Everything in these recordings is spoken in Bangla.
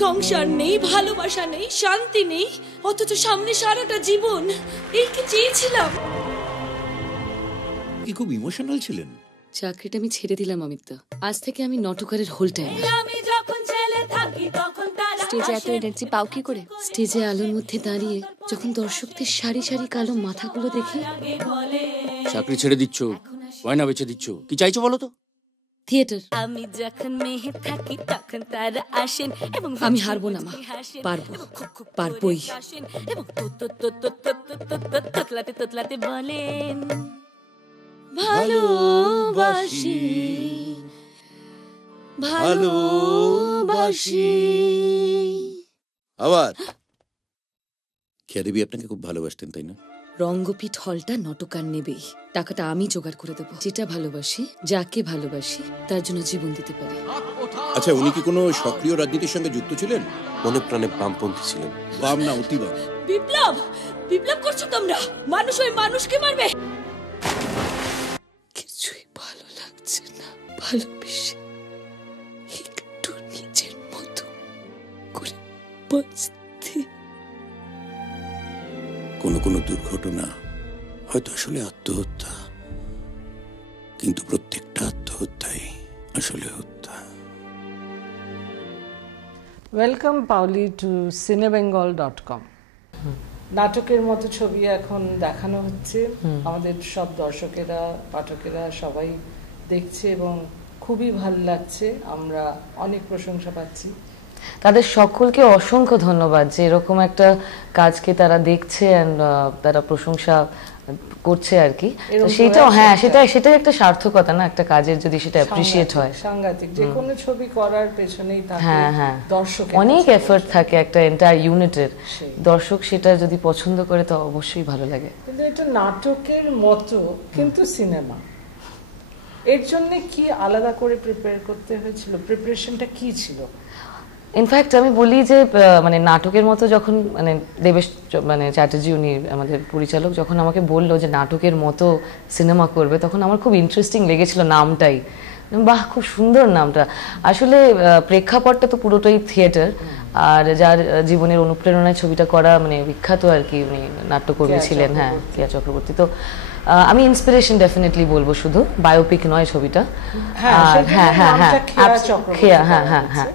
সংসার নেই, ভালোবাসা নেই, শান্তি নেই, অথচ সামনে সারাটা জীবন। এই কি চেয়েছিলাম? কি খুব ইমোশনাল ছিলেন? চাকরিটা আমি ছেড়ে দিলাম অমিতদা। আজ থেকে আমি নটকারের হোল টাইম। স্টেজে এত এনার্জি পাও কি করে? স্টেজে আলোর মধ্যে দাঁড়িয়ে যখন দর্শকদের সারি সারি কালো মাথাগুলো দেখি। চাকরি ছেড়ে দিচ্ছ, গয়না বেচে দিচ্ছ, কি চাইছো বলো তো? থিয়েটার। আমি যখন মেহে থাকি তখন তারা আসেন এবং আমি হারবো না মা, পারবো, পারবোই। এবং তোতলাতে তোতলাতে বলেন ভালোবাসি, ভালোবাসি। আবার খেয়া দেবী আপনাকে খুব ভালোবাসতেন, তাই না? রঙ্গপীঠ হলটা নটকার নেবেই। টাকাটা আমি জোগাড় করে দেবো। যেটা ভালোবাসি, যাকে ভালোবাসি, তার জন্য জীবন দিতে পারি। আচ্ছা, উনি কি কোনো সক্রিয় রাজনীতির সঙ্গে যুক্ত ছিলেন? মনে প্রাণে বামপন্থী ছিলেন। বাম না অতি বাম? বিপ্লব, বিপ্লব করছো তোমরা। মানুষ ওই মানুষকে মারবে। কিছুই ভালো লাগছে না। ভালোবেসে একটু নিজের মতো করে বাঁচতে। কোনো কোনো দুর্ঘটনা হয়তো আসলে আত্মহত্যা, কিন্তু প্রত্যেকটা আত্মহত্যাই আসলে হত্যা। Welcome Paoli to cinebengal.com। নাটকের মতো ছবি এখন দেখানো হচ্ছে, আমাদের সব দর্শকেরা, পাঠকেরা সবাই দেখছে এবং খুবই ভালো লাগছে। আমরা অনেক প্রশংসা পাচ্ছি। তাদের সকলকে অসংখ্য ধন্যবাদ যে এরকম একটা কাজকে তারা দেখছে এন্ড তারা প্রশংসা করছে আর কি। সেটাও হ্যাঁ, সেটাই একটা সার্থকতা না, একটা কাজের যদি সেটা অ্যাপ্রিশিয়েট হয়। সাংঘাতিক, যে কোনো ছবি করার পেছনেই থাকে দর্শক, অনেক এফর্ট থাকে একটা এন্টায়ার ইউনিটের। দর্শক সেটা যদি পছন্দ করে তো অবশ্যই ভালো লাগে। কিন্তু এটা নাটকের মতো কিন্তু সিনেমা, এর জন্য কি আলাদা করে প্রিপেয়ার করতে হয়েছিল? প্রিপারেশনটা কি ছিল? ইনফ্যাক্ট আমি বলি যে মানে নাটকের মতো যখন মানে দেবেশ মানে চ্যাটার্জি উনি আমাদের পরিচালক যখন আমাকে বললো যে নাটকের মতো সিনেমা করবে, তখন আমার খুব ইন্টারেস্টিং লেগেছিল নামটাই। বাহ, খুব সুন্দর নামটা। আসলে প্রেক্ষাপটটা তো পুরোটাই থিয়েটার, আর যার জীবনের অনুপ্রেরণায় ছবিটা করা মানে বিখ্যাত আর কি, উনি নাট্যকর্মী ছিলেন। হ্যাঁ, কেয়া চক্রবর্তী। তো আমি ইন্সপিরেশন ডেফিনেটলি বলবো, শুধু বায়োপিক নয় ছবিটা। হ্যাঁ হ্যাঁ হ্যাঁ হ্যাঁ, হ্যাঁ হ্যাঁ হ্যাঁ।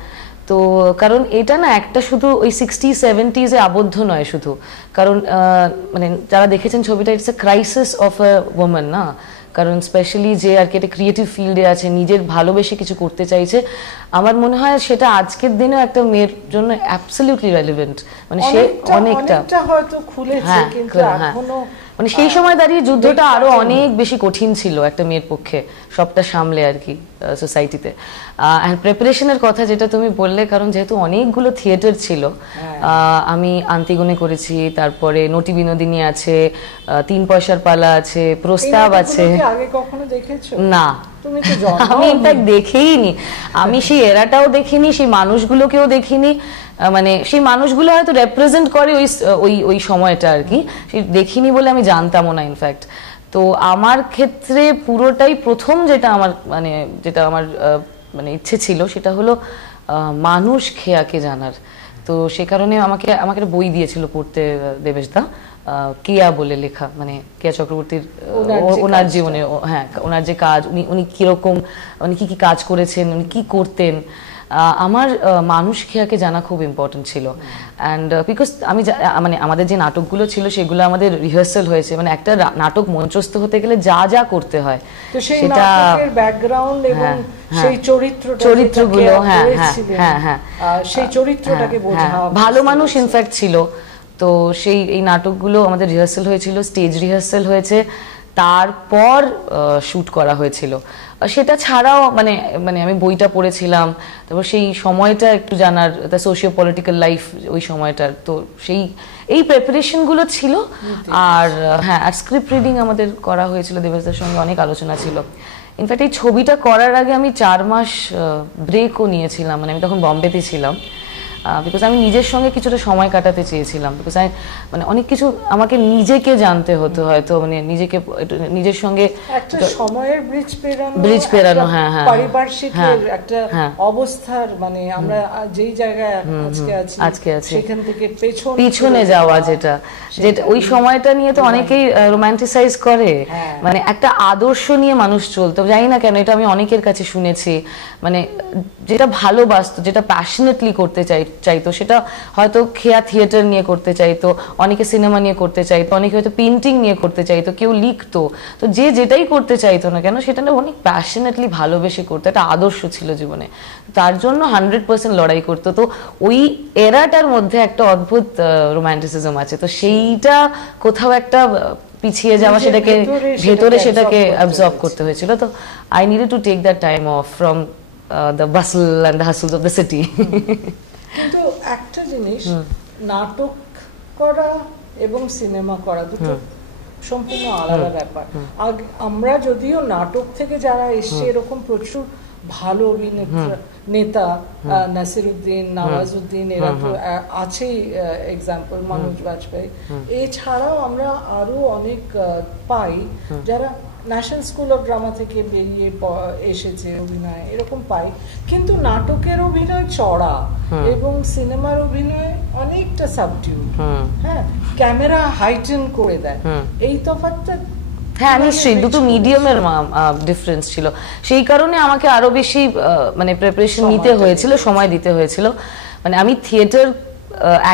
তো কারণ এটা না একটা শুধু ওই 60-70s আবদ্ধ নয় শুধু, কারণ মানে যারা দেখেছেন ছবিটা, it's a crisis of a woman না, কারণ স্পেশালি যে আর কি একটা ক্রিয়েটিভ ফিল্ডে আছে, নিজের ভালোবেসে কিছু করতে চাইছে। আমার মনে হয় সেটা আজকের দিনে একটা মেয়ের জন্য অ্যাবসলিউটলি রেলেভেন্ট। মানে সে অনেকটা হয়তো খুলেছে, কিন্তু এখনো মানে সেই সময় দাঁড়িয়ে যুদ্ধটা আরো অনেক বেশি কঠিন ছিল একটা মেয়ের পক্ষে সবটা সামলে আর কি সোসাইটিতে। আর প্রিপারেশনের কথা যেটা তুমি বললে, কারণ যেহেতু অনেকগুলো থিয়েটার ছিল, আমি আন্তিগুনে করেছি, তারপরে নটি বিনোদিনী আছে, 3 পয়সার পালা আছে, প্রস্তাব আছে। আগে কখনো দেখেছো? না, আমি ইনফ্যাক্ট দেখেইনি। আমি সেই এরাটাও দেখিনি, সেই মানুষগুলোকেও দেখিনি। মানে সেই মানুষগুলো হয়তো রেপ্রেজেন্ট করে ওই সময়টা আর কি, দেখিনি বলে আমি জানতামও না ইনফ্যাক্ট। তো আমার ক্ষেত্রে পুরোটাই প্রথম যেটা আমার মানে ইচ্ছে ছিল সেটা হলো মানুষ খেয়াকে জানার। তো সে কারণে আমাকে বই দিয়েছিল পড়তে দেবেশদা, কেয়া বলে লেখা, মানে কেয়া চক্রবর্তীর ওনার জীবনে, হ্যাঁ ওনার যে কাজ, উনি কিরকম, উনি কি কাজ করেছেন, উনি কি করতেন। আমার মানুষ খেয়াকে জানা খুব ইম্পর্টেন্ট ছিল। অ্যান্ড বিকজ আমি মানে আমাদের যে নাটকগুলো ছিল সেগুলো আমাদের রিহার্সাল হয়েছে, মানে একটা নাটক মঞ্চস্থ হতে গেলে যা যা করতে হয় সেটা ব্যাকগ্রাউন্ড এবং সেই চরিত্রগুলো, হ্যাঁ হ্যাঁ হ্যাঁ, সেই চরিত্রটাকে বোঝা, ভালো মানুষ ইনফ্যাক্ট ছিল। তো এই নাটকগুলো আমাদের রিহার্সাল হয়েছিল, স্টেজ রিহার্সাল হয়েছে, তারপর শুট করা হয়েছিল। সেটা ছাড়াও মানে আমি বইটা পড়েছিলাম, তারপর সেই সময়টা একটু জানার, সোশিও পলিটিক্যাল লাইফ ওই সময়টার, তো এই প্রিপারেশনগুলো ছিল। আর হ্যাঁ, আর স্ক্রিপ্ট রিডিং আমাদের করা হয়েছিল, দেবেশদার সঙ্গে অনেক আলোচনা ছিল। ইনফ্যাক্ট এই ছবিটা করার আগে আমি 4 মাস ব্রেকও নিয়েছিলাম, মানে আমি তখন বম্বেতে ছিলাম। বিকজ আমি নিজের সঙ্গে কিছুটা সময় কাটাতে চেয়েছিলাম, বিকজ মানে অনেক কিছু আমাকে নিজেকে জানতে হতো হয়তো, মানে নিজেকে নিজের সঙ্গে একটা সময়ের ব্রিজ পেরানো, হ্যাঁ হ্যাঁ, পারিপার্শ্বিকের একটা অবস্থার, মানে আমরা যেই জায়গায় আজকে আছি সেখান থেকে পিছনে যাওয়া, যেটা ওই সময়টা নিয়ে তো অনেকেই রোমান্টিসাইজ করে, মানে একটা আদর্শ নিয়ে মানুষ চলতো, জানি না কেন এটা আমি অনেকের কাছে শুনেছি, মানে যেটা ভালোবাসতো, যেটা প্যাশনেটলি করতে চাইতো, সেটা হয়তো খেয়া থিয়েটার নিয়ে করতে চাইতো, অনেকে সিনেমা নিয়ে করতে চাইতো, অনেকে হয়তো পেন্টিং নিয়ে করতে চাইতো, কেউ লিখতো, তো যে যেটাই করতে চাইতো না কেন সেটা অনেক প্যাশনেটলি ভালোবেসে করতো, একটা আদর্শ ছিল জীবনে, তার জন্য 100% লড়াই করতো। তো ওই এরাটার মধ্যে একটা অদ্ভুত রোমান্টিসিজম আছে, তো সেইটা কোথাও একটা পিছিয়ে যাওয়া, সেটাকে ভেতরে সেটাকে অ্যাবজর্ব করতে হয়েছিল। তো I needed to take that time off from the bustle and the hassles of the city. কিন্তু একটা জিনিস, নাটক করা এবং সিনেমা করা দুটো সম্পূর্ণ আলাদা ব্যাপার। আমরা যদিও নাটক থেকে যারা এসছে, এরকম প্রচুর ভালো নেতা, নাসিরুদ্দিন, নওয়াজুদ্দিন, এরা তো আছেই এক্সাম্পল, মনোজ বাজপেয়ী, এছাড়াও আমরা আরো অনেক পাই যারা ন্যাশনাল স্কুল অফ ড্রামা থেকে বেরিয়ে এসেছে অভিনয়, এরকম পাই। কিন্তু নাটকের অভিনয় চড়া এবং সিনেমার অভিনয় অনেকটা সাবডিউড, হ্যাঁ, ক্যামেরা হাইটেন করে দেয়, এই তফাৎটা। হ্যাঁ নিশ্চয়ই, দুটো মিডিয়ামের ডিফারেন্স ছিল, সেই কারণে আমাকে আরো বেশি মানে প্রিপারেশন নিতে হয়েছিল, সময় দিতে হয়েছিল। মানে আমি থিয়েটার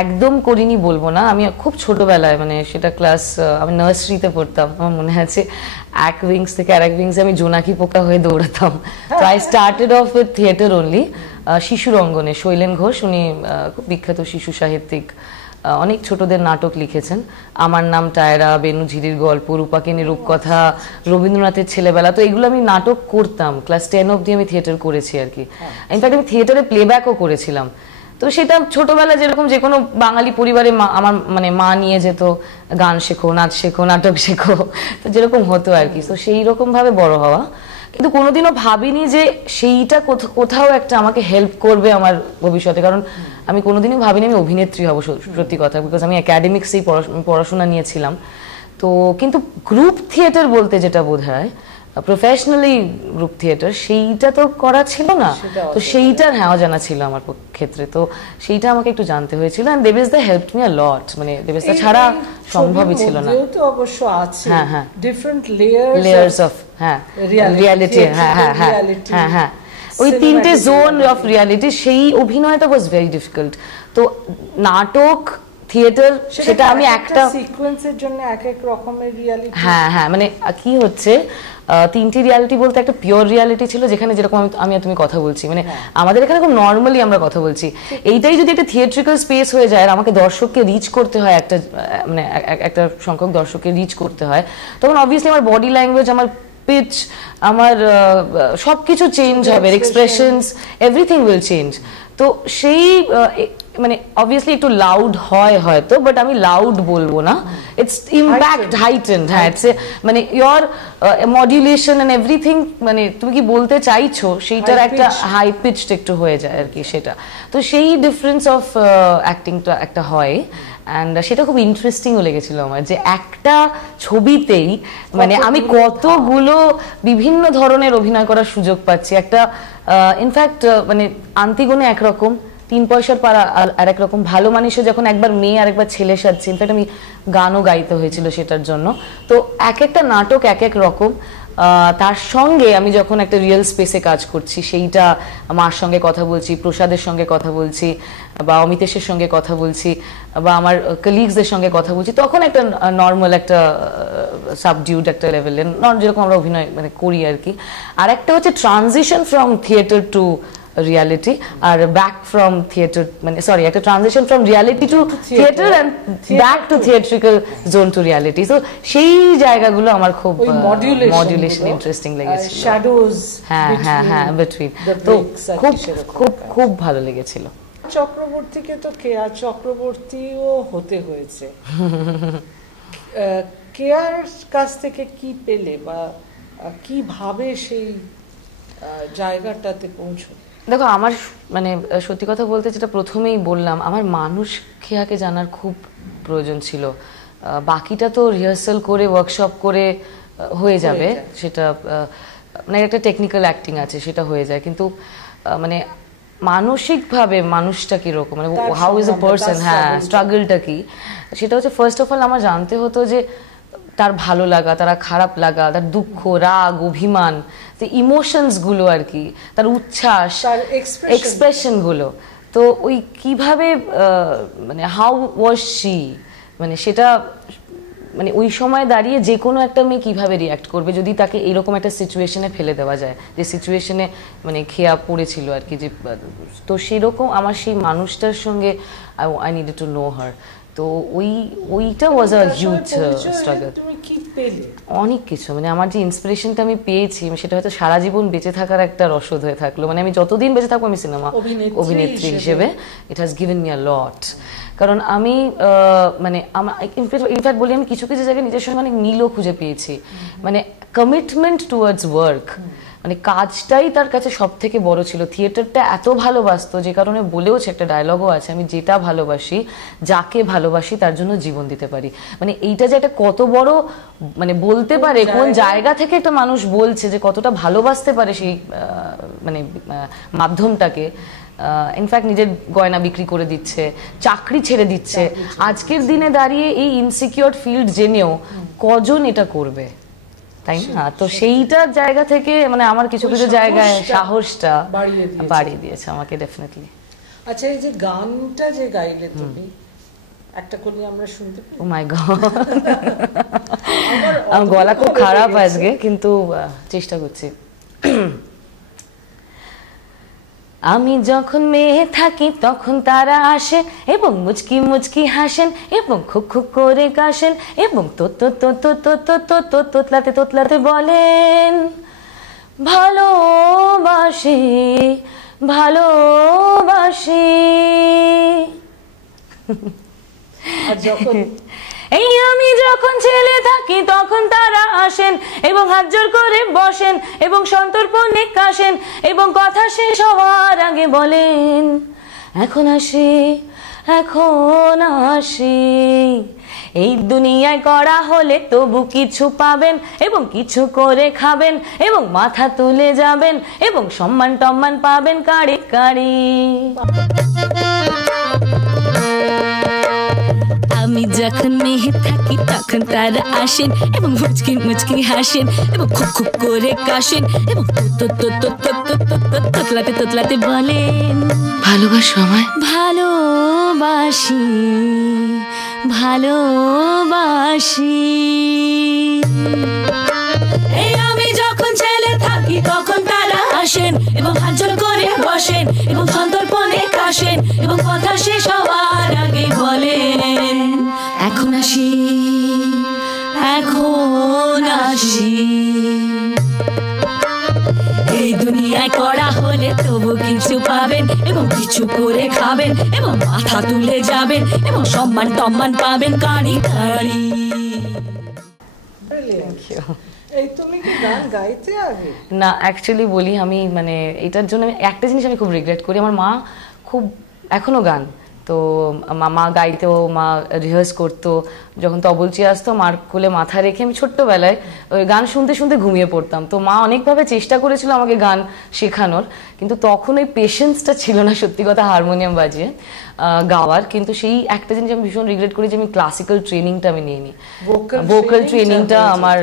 একদম করিনি বলবো না, আমি খুব ছোটবেলায়, মানে সেটা ক্লাস, আমি নার্সারিতে পড়তাম, আমার মনে আছে এক উইংস থেকে আরেক উইংসে আমি জোনাকি পোকা হয়ে দৌড়াতাম। তো I started of with theatre only. শিশুর অঙ্গনে শৈলেন ঘোষ, উনি খুব বিখ্যাত শিশু সাহিত্যিক, অনেক ছোটদের নাটক লিখেছেন, আমার নাম টায়রা, বেনু ঝিরির গল্প, রূপাকিনী রূপকথা, রবীন্দ্রনাথের ছেলেবেলা, তো এগুলো আমি নাটক করতাম, ক্লাস 10 অবধি আমি থিয়েটার করেছি আর কি। ইনফ্যাক্ট আমি থিয়েটারে প্লেব্যাকও করেছিলাম। তো সেটা ছোটবেলা যেরকম যে কোনো বাঙালি পরিবারে আমার মানে মা নিয়ে যেত, গান শেখো, নাচ শেখো, নাটক শেখো, তো যেরকম হতো আর কি। তো সেই রকম ভাবে বড় হওয়া, কিন্তু কোনোদিনও ভাবিনি যে সেইটা কোথাও একটা আমাকে হেল্প করবে আমার ভবিষ্যতে, কারণ আমি কোনোদিনই ভাবিনি আমি অভিনেত্রী হব, সত্যি কথা, বিকজ আমি একাডেমিক্সেই পড়াশোনা নিয়েছিলাম। তো কিন্তু গ্রুপ থিয়েটার বলতে যেটা বোঝায়, প্রফেশনালি গ্রুপ থিয়েটার, সেইটা তো করা ছিল না, তো সেইটার অজানা ছিল আমার ক্ষেত্রে, তো সেইটা আমাকে একটু জানতে হয়েছিল। এন্ড দেবেশদা হেল্পড মি আ লট, মানে দেবেশদা ছাড়া সম্ভবই ছিল না। তো অবশ্য আছে ডিফারেন্ট লেয়ার্স অফ রিয়ালিটি, হ্যাঁ ওই তিনটে জোন অফ রিয়ালিটি, সেই অভিনয়টা ওয়াজ ভেরি ডিফিকাল্ট। তো নাটক, থিয়েটার, সেটা আমি একটা সিকোয়েন্সের জন্য এক এক রকমের রিয়ালিটি, হ্যাঁ মানে কি হচ্ছে, তিনটি রিয়ালিটি বলতে একটা পিওর রিয়ালিটি ছিল, যেখানে যেরকম আমি তুমি কথা বলছি, মানে আমাদের এখানে খুব নর্মালি আমরা কথা বলছি, এইটাই যদি একটা থিয়েট্রিক্যাল স্পেস হয়ে যায় আর আমাকে দর্শককে রিচ করতে হয়, একটা মানে একটা সংখ্যক দর্শককে রিচ করতে হয়, তখন অবভিয়াসলি আমার বডি ল্যাঙ্গুয়েজ, আমার পিচ, আমার সবকিছু চেঞ্জ হবে, এক্সপ্রেশনস, এভরিথিং উইল চেঞ্জ। তো সেই মানে অবভিয়াসলি একটু লাউড হয় হয়তো, বাট আমি লাউড বলবো না, ইটস ইম্প্যাক্ট হাইটেন্ড, হ্যাঁ, ইটস মানে ইয়োর মডুলেশন এন্ড এভরিথিং, মানে তুমি কি বলতে চাইছো সেইটার একটা হাই পিচড একটু হয়ে যায় আর কি সেটা। তো সেই ডিফারেন্স অফ অ্যাক্টিংটা একটা হয়, অ্যান্ড সেটা খুব ইন্টারেস্টিংও লেগেছিল আমার, যে একটা ছবিতেই মানে আমি কতগুলো বিভিন্ন ধরনের অভিনয় করার সুযোগ পাচ্ছি। একটা ইনফ্যাক্ট মানে আন্তিগোনে একরকম, 3 পয়সার পাড়া আর একরকম, ভালো মানুষে যখন একবার মেয়ে আর একবার ছেলে সাজছে, ইনফ্যাক্ট আমি গানও গাইতে হয়েছিল সেটার জন্য। তো এক একটা নাটক এক এক রকম। তার সঙ্গে আমি যখন একটা রিয়েল স্পেসে কাজ করছি, সেইটা মার সঙ্গে কথা বলছি, প্রসাদের সঙ্গে কথা বলছি, বা অমিতেশের সঙ্গে কথা বলছি, বা আমার কলিগসদের সঙ্গে কথা বলছি, তখন একটা নর্মাল একটা সাবডিউড একটা লেভেলে যেরকম আমরা অভিনয় মানে করি আর কি। আর একটা হচ্ছে transition from theatre to reality, আর ব্যাক ফ্রম থিয়েটার, মানে সরি, একটা transition from reality to theatre and back to theatrical zone to reality. So সেই জায়গাগুলো আমার খুব মডুলেশন ইন্টারেস্টিং লেগেছিল, শ্যাডোজ, হ্যাঁ বিটুইন, তো খুব খুব খুব ভালো লেগেছিল। চক্রবর্তীকে তো কেয়া চক্রবর্তীও হতে হয়েছে, কেয়ার কাছ থেকে কি পেলে বা কিভাবে সেই জায়গাটাতে পৌঁছল? দেখো আমার মানে সত্যি কথা বলতে যেটা প্রথমেই বললাম, আমার মানুষ খেয়াকে জানার খুব প্রয়োজন ছিল। বাকিটা তো রিহার্সাল করে ওয়ার্কশপ করে হয়ে যাবে, সেটা মানে একটা টেকনিক্যাল অ্যাক্টিং আছে, সেটা হয়ে যায়। কিন্তু মানে মানসিকভাবে মানুষটা কিরকম, মানে হাউ ইজ এ পার্সন, হ্যাঁ স্ট্রাগলটা কি, সেটা হচ্ছে ফার্স্ট অফ অল আমার জানতে হতো যে তার ভালো লাগা, তার খারাপ লাগা, তার দুঃখ, রাগ, অভিমান, ইমোশনস গুলো আর কি, তার উচ্ছ্বাস, এক্সপ্রেশন গুলো। তো ওই কিভাবে মানে হাউ ওয়াজ শি, মানে সেটা মানে ওই সময় দাঁড়িয়ে যে কোনো একটা মেয়ে কিভাবে রিয়াক্ট করবে যদি তাকে এরকম একটা সিচুয়েশনে ফেলে দেওয়া যায়, যে সিচুয়েশনে মানে খেয়া পড়েছিল আর কি, যে তো সেরকম আমার সেই মানুষটার সঙ্গে I needed to know her. তো ওইটা ওয়াজ আ হিউজ স্ট্রাগল। অনেক কিছু, মানে আমার যে ইন্সপিরেশনটা আমি পেয়েছি সেটা হয়তো সারা জীবন বেঁচে থাকার একটা রসদ হয়ে থাকলো। মানে আমি যতদিন বেঁচে থাকবো আমি সিনেমা অভিনেত্রী হিসেবে, it has given me a lot. কারণ আমি মানে ইনফ্যাক্ট বলি আমি কিছু কিছু জায়গায় নিজের সঙ্গে অনেক মিলও খুঁজে পেয়েছি। মানে কমিটমেন্ট টুয়ার্ডস ওয়ার্ক, মানে কাজটাই তার কাছে সব থেকে বড় ছিল। থিয়েটারটা এত ভালোবাসতো, যে কারণে বলেওছে, একটা ডায়লগও আছে, আমি যেটা ভালোবাসি, যাকে ভালোবাসি তার জন্য জীবন দিতে পারি। মানে এইটা যে একটা কত বড়, মানে বলতে পারে কোন জায়গা থেকে একটা মানুষ বলছে যে কতটা ভালোবাসতে পারে সেই মানে মাধ্যমটাকে। ইনফ্যাক্ট নিজের গয়না বিক্রি করে দিচ্ছে, চাকরি ছেড়ে দিচ্ছে। আজকের দিনে দাঁড়িয়ে এই ইনসিকিউর ফিল্ড জেনেও কজন এটা করবে, তাই না? তো সেইটার জায়গা থেকে মানে আমার কিছু কিছু জায়গায় সাহসটা বাড়িয়ে দিয়েছে আমাকে ডেফিনেটলি। আচ্ছা, এই যে গানটা যে গাইলে তুমি, একটা কলি আমরা শুনতে পাই? ও মাই গড, আমার গলা খুব খারাপ আজকে, কিন্তু চেষ্টা করছি। আমি যখন মেয়ে থাকি তখন তারা আসেন এবং মুচকি মুচকি হাসেন এবং খুক খুক করে কাশেন এবং তোতলাতে তোতলাতে বলেন ভালোবাসি ভালোবাসি। এই আমি যখন ছেলে থাকি তখন তারা আসেন এবং হাত জোর করে বসেন এবং সন্তর্পণে কাশেন এবং কথা শেষ হওয়ার আগে বলেন এখন আসি এখন আসি। এই দুনিয়ায় করা হলে তবু কিছু পাবেন এবং কিছু করে খাবেন এবং মাথা তুলে যাবেন এবং সম্মান টম্মান পাবেন কাড়ি কাড়ি। আমি যখন মেয়ে থাকি তখন তারা আসেন এবং মুচকি মুচকি হাসেন এবং খুব খুব করে কাশেন এবং তোতলাতে তোতলাতে বলেন ভালোবাসো আমায় ভালোবাসি ভালোবাসি। এই আমি যখন ছেলে থাকি তখন তারা আসেন এবং হাত জোর করে বসেন এবং সন্তর্পণে কাশেন এবং কথা শেষ হওয়ার আগে বলেন এখন আসি এখন আসি। এই দুনিয়ায় করা হলে তবু কিছু পাবেন এবং কিছু করে খাবেন এবং মাথা তুলে যাবেন এবং সম্মান টম্মান পাবেন কাড়ি কাড়ি। এই তুমি কি গান গাইতে আগে? না, অ্যাকচুয়ালি বলি আমি মানে এটার জন্য একটা জিনিস আমি খুব রিগ্রেট করি। আমার মা খুব এখনো গান, তো মা গাইতো, মা রিহার্স করতো। যখন তবলচি আসতো মার কোলে মাথা রেখে আমি ছোট্টবেলায় ওই গান শুনতে শুনতে ঘুমিয়ে পড়তাম। তো মা অনেকভাবে চেষ্টা করেছিল আমাকে গান শেখানোর, কিন্তু তখন ওই পেশেন্সটা ছিল না সত্যি কথা হারমোনিয়াম বাজিয়ে গাওয়ার। কিন্তু সেই একটা জিনিস আমি ভীষণ রিগ্রেট করি যে আমি ক্লাসিক্যাল ট্রেনিংটা আমি নিইনি, ভোকাল ট্রেনিংটা আমার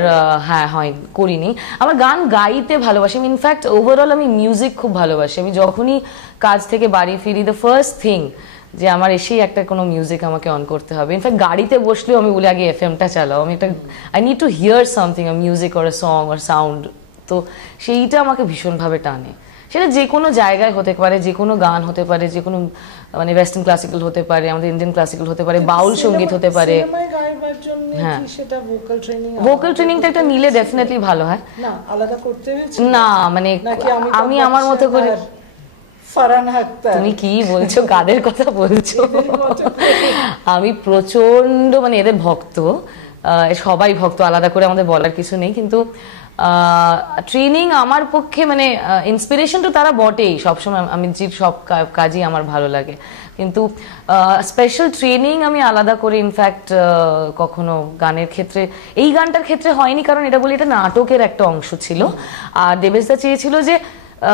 হ্যাঁ হয় করিনি। আমার গান গাইতে ভালোবাসি আমি, ইনফ্যাক্ট ওভারঅল আমি মিউজিক খুব ভালোবাসি। আমি যখনই কাজ থেকে বাড়ি ফিরি দ্য ফার্স্ট থিং যে আমার এসেই একটা কোনো মিউজিক আমাকে অন করতে হবে। ইনফ্যাক্ট গাড়িতে বসলেও আমি বলি আগে এফএমটা চালাও, আমি একটা I need to hear something, a music or a song or sound. তো সেইটা আমাকে ভীষণভাবে টানে। সেটা যে কোনো জায়গায় হতে পারে, যে কোনো গান হতে পারে, যে কোনো মানে ওয়েস্টার্ন ক্লাসিক্যাল হতে পারে, আমাদের ইন্ডিয়ান ক্লাসিক্যাল হতে পারে, বাউল সঙ্গীত হতে পারে। হ্যাঁ, সেটা ভোকাল ট্রেনিং, ভোকাল ট্রেনিংটা একটা নিলে ডেফিনেটলি ভালো হয়। না আলাদা করতে হয়েছে না, মানে আমি আমার মতো করে। তুমি কি বলছো, কাদের কথা বলছো? আমি প্রচন্ড মানে এদের ভক্ত, সবাই ভক্ত, আলাদা করে আমাদের বলার কিছু নেই। কিন্তু ট্রেনিং আমার পক্ষে মানে ইন্সপিরেশন তো তারা বটেই, সবসময় আমি যে সব কাজই আমার ভালো লাগে, কিন্তু স্পেশাল ট্রেনিং আমি আলাদা করে ইনফ্যাক্ট কখনো গানের ক্ষেত্রে, এই গানটার ক্ষেত্রে হয়নি, কারণ এটা বলি এটা নাটকের একটা অংশ ছিল। আর দেবেশদা চেয়েছিল যে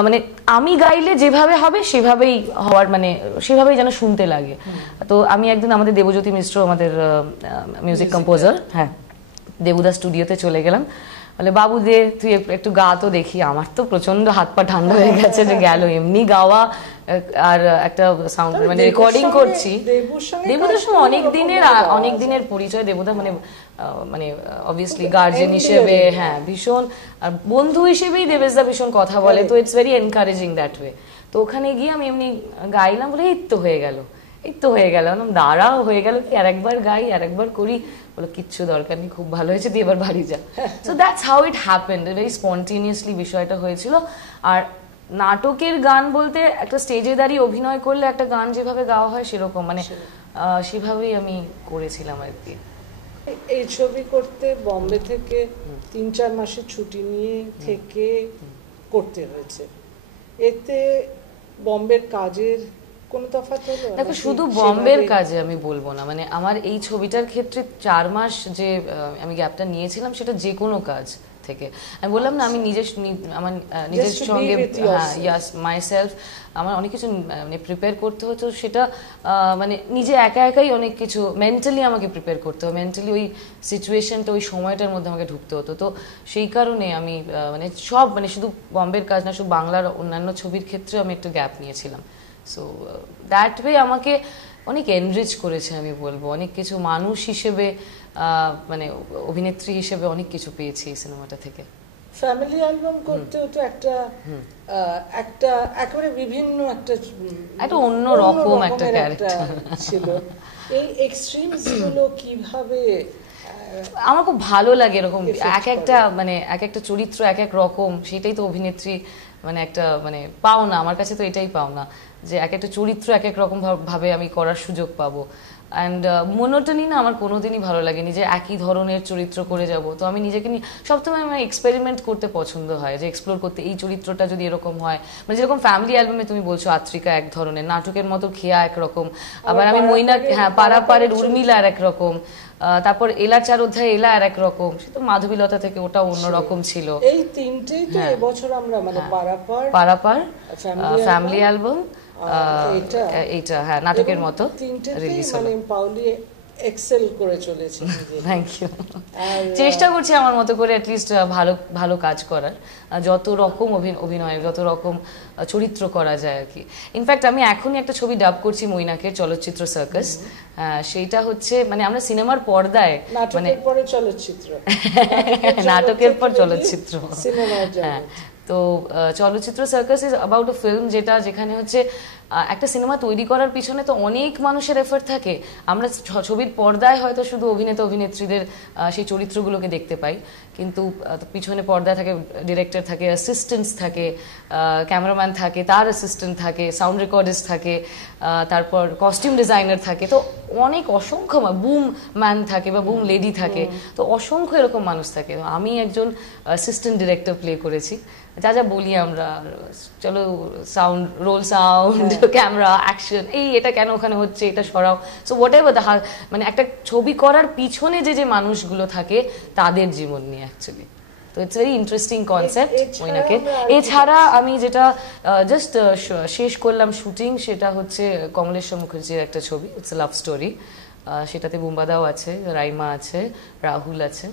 মানে আমি গাইলে যেভাবে হবে সেভাবেই হওয়ার, মানে সেভাবেই যেন শুনতে লাগে। তো আমি একদিন আমাদের দেবজ্যোতি মিশ্র, আমাদের মিউজিক কম্পোজার, হ্যাঁ, দেবুদা স্টুডিওতে চলে গেলাম, বলে বাবু দে তুই একটু গা তো দেখি। আমার তো প্রচন্ড হাত পা ঠান্ডা হয়ে গেছে যে গেল, এমনি গাওয়া আর একটা সাউন্ড মানে রেকর্ডিং করছি। দেবুদার সঙ্গে অনেক দিনের পরিচয়। দেবুদা মানে মানে অবভিয়াসলি গার্জেন হিসেবে, হ্যাঁ, ভীষণ, আর বন্ধু হিসেবেই দেবেশদা ভীষণ কথা বলে, তো it's very encouraging that way. তো ওখানে গিয়ে আমি এমনি গাইলাম, বলে এই তো হয়ে গেল, এই তো হয়ে গেল, দাঁড়াও হয়ে গেল কি, আর একবার গাই, আর একবার করি। বলো কিচ্ছু দরকার নেই, খুব ভালো হয়েছে, দিয়ে এবার বাড়ি যা। So that's how it happened, very spontaneously বিষয়টা হয়েছিল। আর নাটকের গান বলতে একটা স্টেজে দাঁড়িয়ে অভিনয় করলে একটা গান যেভাবে গাওয়া হয় সেরকম, মানে সেভাবেই আমি করেছিলাম আর কি। এই ছবি করতে বম্বে থেকে 3-4 মাসের ছুটি নিয়ে থেকে করতে হয়েছে, এতে বম্বের কাজের কোন তফাৎ হলো? দেখো, শুধু বম্বের কাজে আমি বলবো না, মানে আমার এই ছবিটার ক্ষেত্রে 4 মাস যে আমি গ্যাপটা নিয়েছিলাম সেটা যে কোনো কাজ থেকে। আমি বললাম না, আমি আমার নিজের সঙ্গে, ইয়াস, মাইসেলফ, আমার অনেক কিছু মানে প্রিপেয়ার করতে হতো, সেটা মানে নিজে একাই অনেক কিছু মেন্টালি আমাকে প্রিপেয়ার করতে হতো, মেন্টালি ওই সিচুয়েশনটা, ওই সময়টার মধ্যে আমাকে ঢুকতে হতো। তো সেই কারণে আমি মানে সব, মানে শুধু বম্বের কাজ না, শুধু বাংলার অন্যান্য ছবির ক্ষেত্রে আমি একটু গ্যাপ নিয়েছিলাম। সো দ্যাট ওয়ে আমাকে অনেক এনরিচ করেছে, আমি বলবো অনেক কিছু মানুষ হিসেবে, মানে অভিনেত্রী হিসেবে অনেক কিছু পেয়েছি এই সিনেমাটা থেকে। ফ্যামিলি অ্যালবাম করতেও তো একটা একেবারে বিভিন্ন একটা অন্য রকম একটা ক্যারেক্টার ছিল। এই এক্সট্রিমস গুলো কিভাবে? আমার খুব ভালো লাগে এরকম এক একটা চরিত্র এক এক রকম, সেটাই তো অভিনেত্রী মানে একটা মানে পাওনা, আমার কাছে তো এটাই পাওনা, যে এক একটা চরিত্র এক এক রকম ভাবে আমি করার সুযোগ পাবো। অ্যান্ড মোনোটনি না আমার কোনোদিনই ভালো লাগেনি, যে একই ধরনের চরিত্র করে যাব। তো আমি নিজেকে নিয়ে সবসময় আমার এক্সপেরিমেন্ট করতে পছন্দ হয়, যে এক্সপ্লোর করতে, এই চরিত্রটা যদি এরকম হয়, মানে যেরকম ফ্যামিলি অ্যালবামে তুমি বলছো আত্রিকা এক ধরনের, নাটকের মতো খেয়া একরকম, আবার আমি মইনা, হ্যাঁ, পারাপারের উর্মিলা আর একরকম, তারপর এলা 4 অধ্যায় এলা আর একরকম, সে তো মাধবীলতা থেকে ওটা অন্যরকম ছিল। এই তিনটেই তো এবছর আমরা মানে পারাপার, ফ্যামিলি অ্যালবাম, এইটা হ্যাঁ নাটকের মতো রিলিজ হলো। পাউলি এক্সেল করে চলেছে। Thank you. চেষ্টা করছি আমার মতো করে অ্যাটলিস্ট ভালো কাজ করার, যত রকম অভিনয়, যত রকম চরিত্র করা যায় আর কি। ইনফ্যাক্ট আমি এখনই একটা ছবি ডাব করছি মৈনাকের, চলচ্চিত্র সার্কাস। সেইটা হচ্ছে মানে আমরা সিনেমার পর্দায়, মানে নাটকের পর চলচ্চিত্র, হ্যাঁ। তো চলচ্চিত্র circus is about a film, যেখানে হচ্ছে একটা সিনেমা তৈরি করার পিছনে তো অনেক মানুষের এফর্ট থাকে। আমরা ছবির পর্দায় হয়তো শুধু অভিনেতা অভিনেত্রীদের সেই চরিত্রগুলোকে দেখতে পাই, কিন্তু পিছনে পর্দায় থাকে ডিরেক্টর থাকে, অ্যাসিস্ট্যান্টস থাকে, ক্যামেরাম্যান থাকে, তার অ্যাসিস্ট্যান্ট থাকে, সাউন্ড রেকর্ডিস্ট থাকে, তারপর কস্টিউম ডিজাইনার থাকে, তো অনেক অসংখ্য বুম ম্যান থাকে বা বুম লেডি থাকে, তো অসংখ্য এরকম মানুষ থাকে। আমি একজন অ্যাসিস্ট্যান্ট ডিরেক্টর প্লে করেছি। যা বলি আমরা, চলো sound, roll sound, camera, action, এটা কেন ওখানে হচ্ছে, এটা সরাও, সো হোয়াট এভার, মানে একটা ছবি করার পিছনে যে মানুষগুলো থাকে তাদের জীবন নিয়ে অ্যাকচুয়ালি। তো ইটস ভেরি ইন্টারেস্টিং কনসেপ্ট মৈনাকে। এছাড়া আমি যেটা জাস্ট শেষ করলাম শুটিং, সেটা হচ্ছে কমলেশ্বর মুখার্জির একটা ছবি, ইটস লাভ স্টোরি। সেটাতে বুম্বাদাও আছে, রাইমা আছে, রাহুল আছে।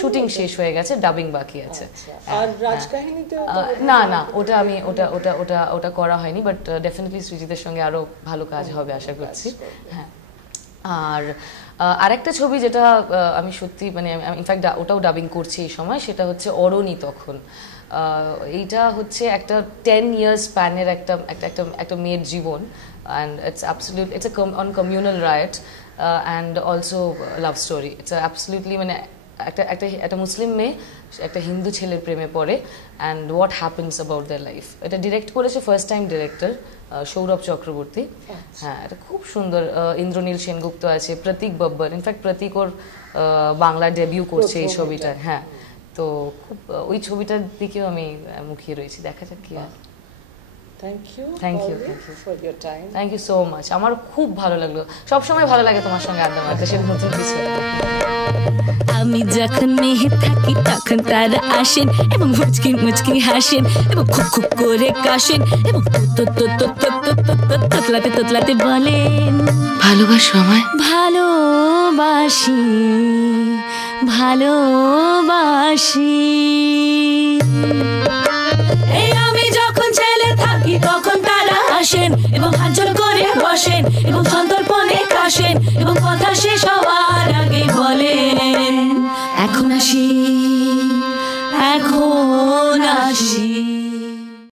শুটিং শেষ হয়ে গেছে, ডাবিং বাকি আছে। না ওটা করা হয়নি, বাট ডেফিনেটলি সৃজিতের সঙ্গে আরো ভালো কাজ হবে আশা করছি। হ্যাঁ, আর আরেকটা ছবি যেটা আমি সত্যি মানে ইনফ্যাক্ট ওটাও ডাবিং করছি এই সময়, সেটা হচ্ছে অরণি। তখন এইটা হচ্ছে একটা 10 years স্প্যানের একটা মেয়ের জীবন, and it's on communal riot and also love story. It's absolutely মানে একটা মুসলিম মেয়ে একটা হিন্দু ছেলের প্রেমে পড়ে, and what happens about their life. এটা ডিরেক্ট করেছে first time director Sourav Chakraborty. হ্যাঁ, এটা খুব সুন্দর। ইন্দ্রনীল সেনগুপ্ত আছে, প্রতীক বব্বর, ইনফ্যাক্ট প্রতীক ওর বাংলা ডেবিউ করছে এই ছবিটা। হ্যাঁ, তো খুব ওই ছবিটার দিকেও আমি মুখিয়ে রয়েছি, দেখা যাক কি হয়। Thank you Thank you. For your time. Thank you so much, আমার খুব ভালো লাগলো, সবসময় ভালো লাগে তোমার সঙ্গে আড্ডা মারতে, সেটা নতুন কিছু। আমি যখন মেহে থাকি তখন তারা আসেন এবং মুচকি মুচকি হাসেন এবং খুব খুব করে কাশেন এবং তোতলাতে তোতলাতে বলেন ভালোবাসো আমায়? ভালোবাসি ভালোবাসি। এই আমি যখন ছেলে থাকি তখন তারা আসেন এবং হাত জোড় করে বসেন এবং সন্তর্পণে কাশেন এবং কথা শেষ হওয়ার আগে বলেন এখন আসি এখন আসি।